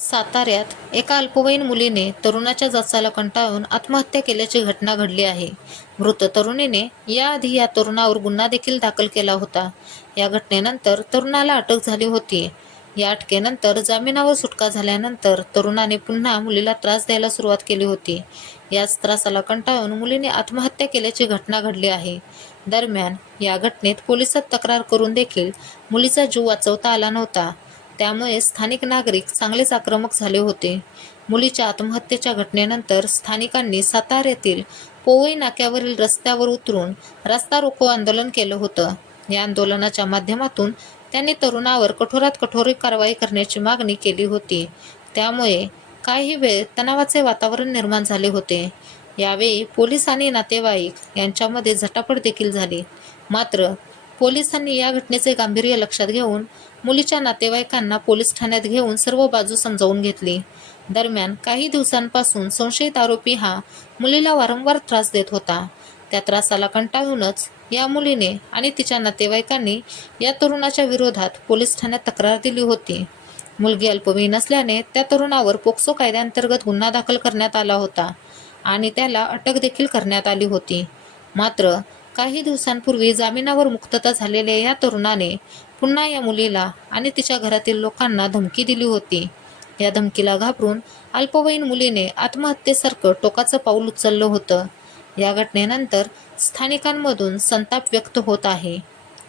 साताऱ्यात एका अल्पवयीन मुलीने तरुणाच्या जाचाला कंटाळून आत्महत्या केल्याची घटना घडली आहे. मृत तरुणीने याआधी या तरुणावर गुन्हा देखील दाखल केला होता. या घटनेनंतर तरुणाला अटक झाली होती. या अटकेनंतर जामिनावर सुटका झाल्यानंतर तरुणाने पुन्हा मुलीला त्रास द्यायला सुरुवात केली होती. याच त्रासाला कंटाळून मुलीने आत्महत्या केल्याची घटना घडली आहे. दरम्यान या घटनेत पोलिसात तक्रार करून देखील मुलीचा जीव वाचवता आला नव्हता. त्यामुळे स्थानिक नागरिक चांगलेच आक्रमक झाले होते. मुलीच्या आत्महत्येच्या घटनेनंतर स्थानिकांनी साताऱ्यातील पोवई नाक्यावरील रस्त्यावर उतरून रास्ता रोको आंदोलन केलं होतं. या आंदोलनाच्या माध्यमातून त्यांनी तरुणावर कठोरात कठोर कारवाई करण्याची मागणी केली होती. त्यामुळे काही वेळ तणावाचे वातावरण निर्माण झाले होते. यावेळी पोलीस आणि नातेवाईक यांच्यामध्ये झटापट देखील झाली. मात्र पोलिसांनी या घटनेचे गांभीर्य लक्षात घेऊन मुलीच्या नातेवाईकांना पोलीस ठाण्यात घेऊन सर्व बाजू समजावून घेतली. दरम्यान काही दिवसांपासून संशयित आरोपी हा मुलीला वारंवार त्रास देत होता. त्या त्रासाला कंटाळूनच या मुलीने आणि तिच्या नातेवाईकांनी या तरुणाच्या विरोधात पोलीस ठाण्यात तक्रार दिली होती. मुलगी अल्पवयीन असल्याने त्या तरुणावर पोक्सो कायद्याअंतर्गत गुन्हा दाखल करण्यात आला होता आणि त्याला अटक देखील करण्यात आली होती. मात्र काही दिवसांपूर्वी जामिनावर मुक्तता झालेल्या या तरुणाने पुन्हा या मुलीला आणि तिच्या घरातील लोकांना धमकी दिली होती. या धमकीला घाबरून अल्पवयीन मुलीने आत्महत्येसारखं टोकाचं पाऊल उचललं होतं. या घटनेनंतर स्थानिकांमधून संताप व्यक्त होत आहे.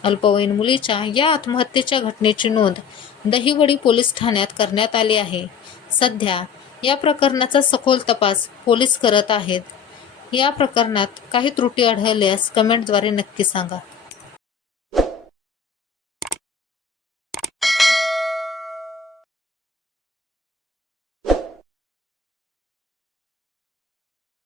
अल्पवयीन मुलीच्या या आत्महत्येच्या घटनेची नोंद दहिवडी पोलीस ठाण्यात करण्यात आली आहे. सध्या या प्रकरणाचा सखोल तपास पोलीस करत आहेत. या प्रकरणात काही त्रुटी आढळल्यास कमेंटद्वारे नक्की सांगा.